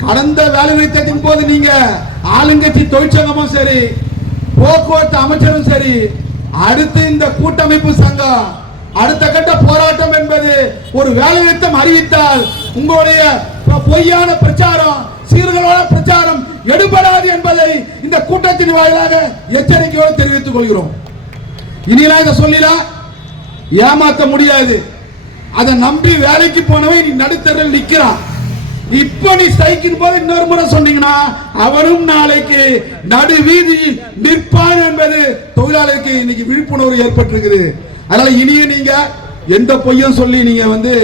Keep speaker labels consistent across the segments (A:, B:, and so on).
A: கடந்த வேலை நிறுத்தத்தின் போது நீங்க ஆளுங்கட்சி தொழிற்சங்கமும் சரி போக்குவரத்து அமைச்சரும் சரி அடுத்து இந்த கூட்டமைப்பு சங்கம் அடுத்த கட்ட போராட்டம் என்பது ஒரு வேலை நிறுத்தம் அறிவித்தால் உங்களுடைய பொய்யான பிரச்சாரம் சீர்களோட பிரச்சாரம் எடுபடாது என்பதை இந்த கூட்டத்தின் வாயிலாக எச்சரிக்கையோடு தெரிவித்துக் கொள்கிறோம். இனிலாம் இதை சொல்லிடலாம் ஏமாத்த முடியாது. அதை நம்பி வேலைக்கு போனவன் நடுத்தரில் நிற்கிறான் இப்ப நீ ஸ்ட்ரைக்கின் போது இன்னொரு முறை சொன்னீங்கன்னா அவரும் நாளைக்கு நடு வீதியில் நிற்பான் என்பது தொழிலாளருக்கு இன்னைக்கு விழிப்புணர்வு ஏற்பட்டிருக்குது. அதனால இனியும் நீங்க எந்த பொய்யும் சொல்லி நீங்க வந்து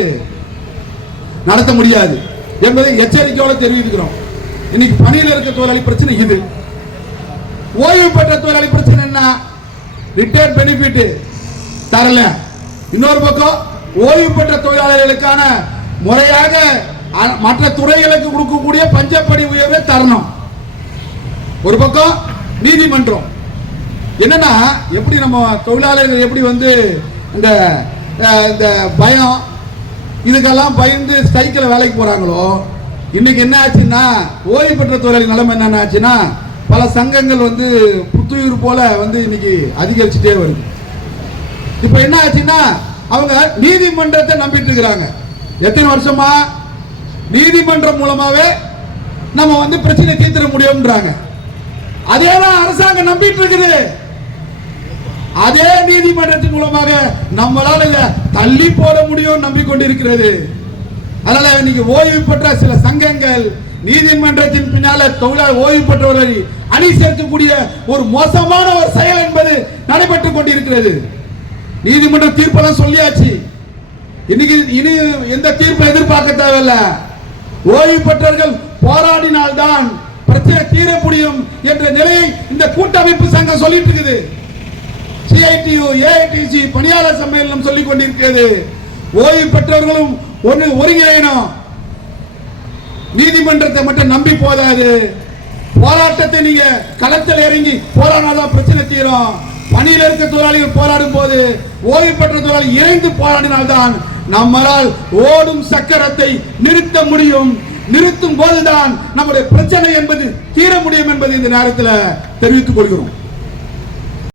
A: நடத்த முடியாது என்பதை எச்சரிக்கையோட தெரிவிக்கிறோம். இன்னைக்கு பணியில் இருக்க தொழிலாளி பிரச்சனை இது. ஓய்வு பெற்ற தொழிலாளி பிரச்சனை என்ன? ரிட்டையர் பெனிஃபிட் தரல. இன்னொரு பக்கம் ஓய்வு பெற்ற தொழிலாளர்களுக்கான முறையாக மற்ற துறைகளுக்கு கொடுக்கக்கூடிய பஞ்சப்படி உயர்வை தரணும். ஒரு பக்கம் நீதிமன்றம். என்னன்னா எப்படி நம்ம தொழிலாளர்கள் எப்படி வந்து இந்த இந்த பயம் இதுக்கெல்லாம் பயந்து ஸ்ட்ரைக்கில் வேலைக்கு போறாங்களோ இன்னைக்கு என்ன ஆச்சுன்னா ஓய்வு பெற்ற தொழிலாளி நிலைமை என்ன ஆச்சுன்னா பல சங்கங்கள் வந்து புத்துயிர் போல வந்து இன்னைக்கு அதிகரிச்சுட்டே வருது. இப்போ என்ன ஆச்சுன்னா அவங்க நீதிமன்றத்தை நம்பிட்டு இருக்கிறாங்க. எத்தனை வருஷமா நீதிமன்றம் மூலமாவே நம்ம வந்து பிரச்சனை தீர்த்திட முடியும்ன்றாங்க. அதே தான் அரசாங்கம் நம்பிட்டு இருக்குது அதே நீதிமன்றத்தின் மூலமாக நம்மளால இதை தள்ளி போட முடியும் நம்பிக்கொண்டிருக்கிறது. அதனால இன்னைக்கு ஓய்வு பெற்ற சில சங்கங்கள் நீதிமன்றத்தின் பின்னால தொழிலாளர் ஓய்வு பெற்றவர்களை அணி சேர்க்கக்கூடிய ஒரு மோசமான ஒரு செயல் என்பது நடைபெற்றுக் கொண்டிருக்கிறது. நீதிமன்ற தீர்ப்பெல்லாம் சொல்லியாச்சு. இன்னைக்கு இனி எந்த தீர்ப்பை எதிர்பார்க்க தேவையில்ல. ஓய்வு பெற்றவர்கள் போராடினால்தான் பிரச்சனை தீர முடியும் என்ற நிலையை இந்த கூட்டமைப்பு சங்கம் சொல்லிட்டு இருக்குது சிஐடியு ஏஐடிசி பணியாளர் சம்மேளனம் சொல்லிக் கொண்டிருக்கிறது. ஓய்வு பெற்றவர்களும் ஒன்று ஒருங்கிணையணும். நீதிமன்றத்தை மட்டும் நம்பி போதாது. போராட்டத்தை நீங்க களத்தில் இறங்கி போராடினாதான் பிரச்சனை தீரும். பணியில் இருக்க தொழிலாளிகள் போராடும் போது ஓய்வு பெற்ற தொழிலாளி இணைந்து போராடினால்தான் நம்மளால் ஓடும் சக்கரத்தை நிறுத்த முடியும். நிறுத்தும் போதுதான் நம்முடைய பிரச்சனை என்பது தீர முடியும் என்பதை இந்த நேரத்தில் தெரிவித்துக் கொள்கிறோம்.